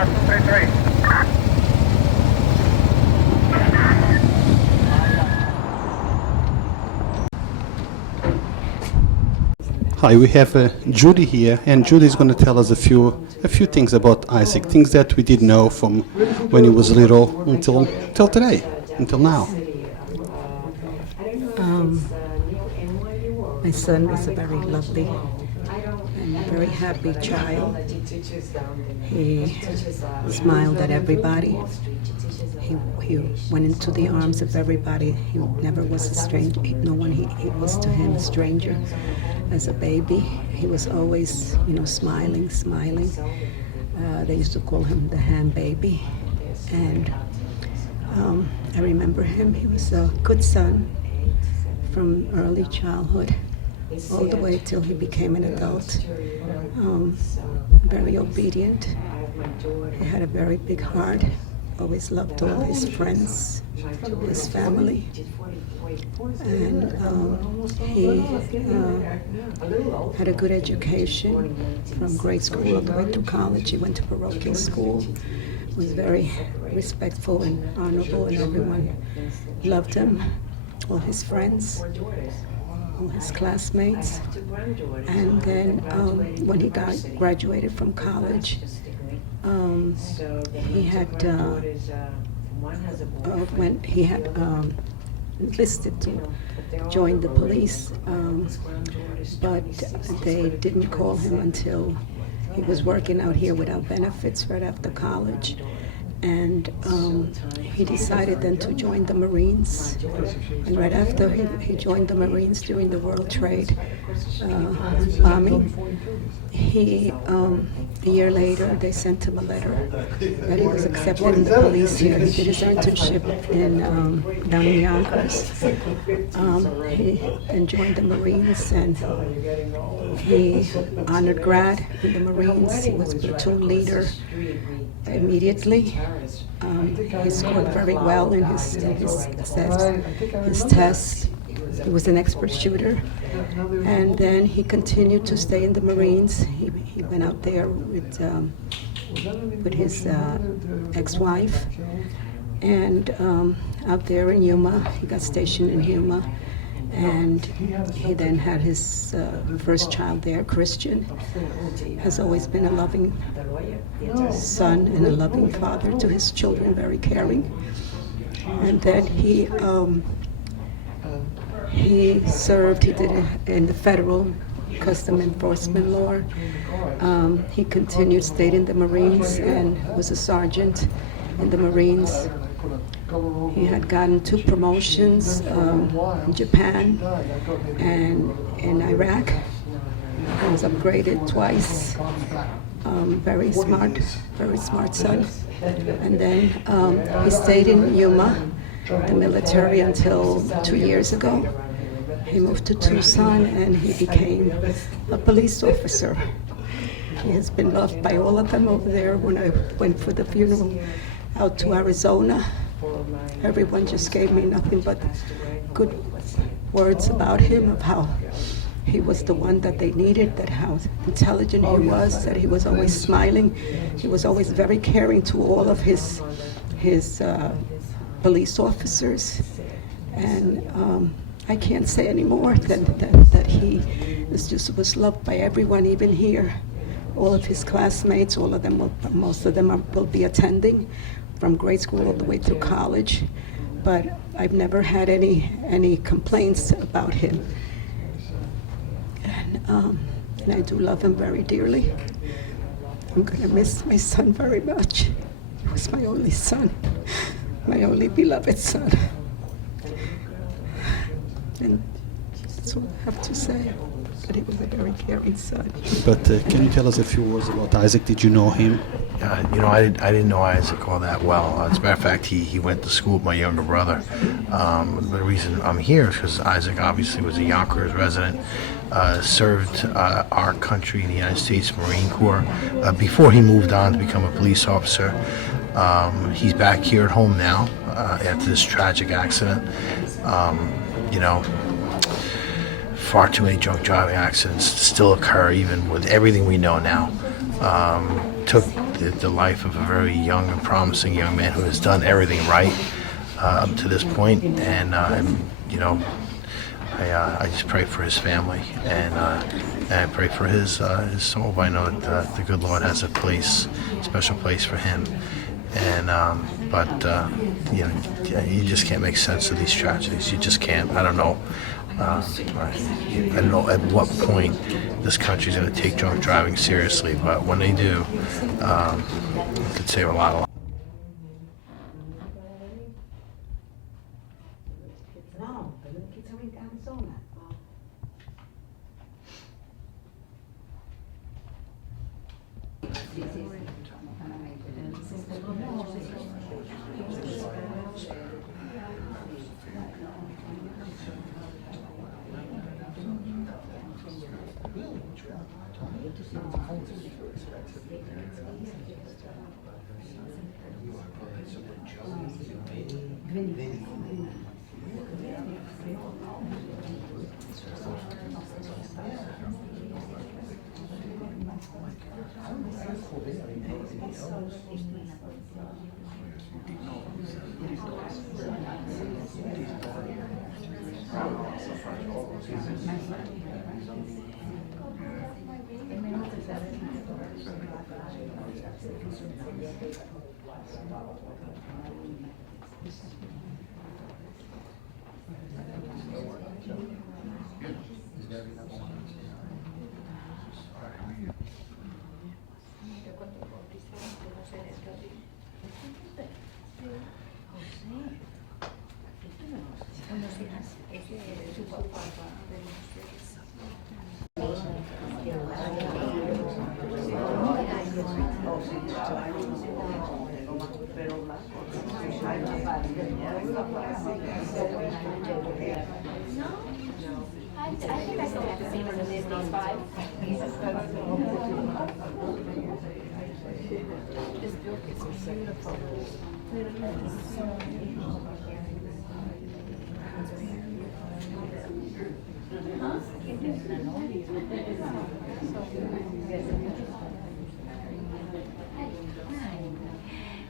Hi, we have Judy here, and Judy is going to tell us a few things about Isaac, things that we didn't know from when he was little until today, until now. My son was a very lovely and very happy child. He smiled at everybody. He went into the arms of everybody. He never was a stranger. No one he was to him a stranger. As a baby, he was always, smiling. They used to call him the ham baby. And I remember him. He was a good son from early childhood all the way till he became an adult. Very obedient. He had a very big heart. Always loved all his friends, his family. And he had a good education from grade school all the way to college. He went to parochial school, was very respectful and honorable, and everyone loved him, all his friends, all his classmates. And then when he graduated from college, he had enlisted to join the police, but they didn't call him until he was working out here without benefits right after college. And he decided then to join the Marines. And right after he joined the Marines during the World Trade bombing, a year later, they sent him a letter that he was accepted in the police here. He did his internship down in Yonkers. He then joined the Marines, and he honored grad in the Marines. He was platoon leader immediately. He scored very well in his test. He was an expert shooter. And then he continued to stay in the Marines. He went out there with his ex-wife. And out there in Yuma, he got stationed in Yuma. And he then had his first child there, Christian. Has always been a loving son and a loving father to his children, very caring. And then he served, he did it in the federal custom enforcement law. He continued, stayed in the Marines, and was a sergeant in the Marines. He had gotten 2 promotions in Japan and in Iraq. He was upgraded twice. Very smart son. And then he stayed in Yuma, the military, until 2 years ago. He moved to Tucson and he became a police officer. He has been loved by all of them over there. When I went for the funeral out to Arizona, everyone just gave me nothing but good words about him, of how he was the one that they needed, that how intelligent he was, that he was always smiling. He was always very caring to all of his police officers. And I can't say any more than that he was loved by everyone, even here. All of his classmates, most of them will be attending from grade school all the way through college. But I've never had any complaints about him. And I do love him very dearly. I'm gonna miss my son very much. He was my only son, my only beloved son. And that's all I have to say. But he was a very caring son. But can you tell us a few words about Isaac? Did you know him? I didn't know Isaac all that well. As a matter of fact, he went to school with my younger brother. The reason I'm here is because Isaac obviously was a Yonkers resident, served our country in the United States Marine Corps before he moved on to become a police officer. He's back here at home now after this tragic accident. Far too many drunk driving accidents still occur, even with everything we know now. Took the life of a very young and promising young man who has done everything right up to this point, and you know, I just pray for his family, and I pray for his soul. I know that the good Lord has a special place for him, and but you know, you just can't make sense of these tragedies. You just can't. I don't know. I don't know at what point this country's going to take drunk driving seriously, but when they do, it could save a lot of lives.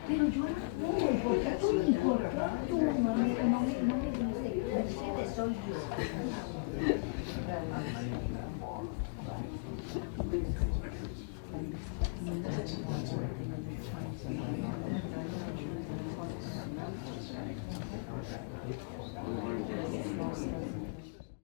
Pero yo no puedo, porque tú me importas, tú no me dices, Mercedes soy yo.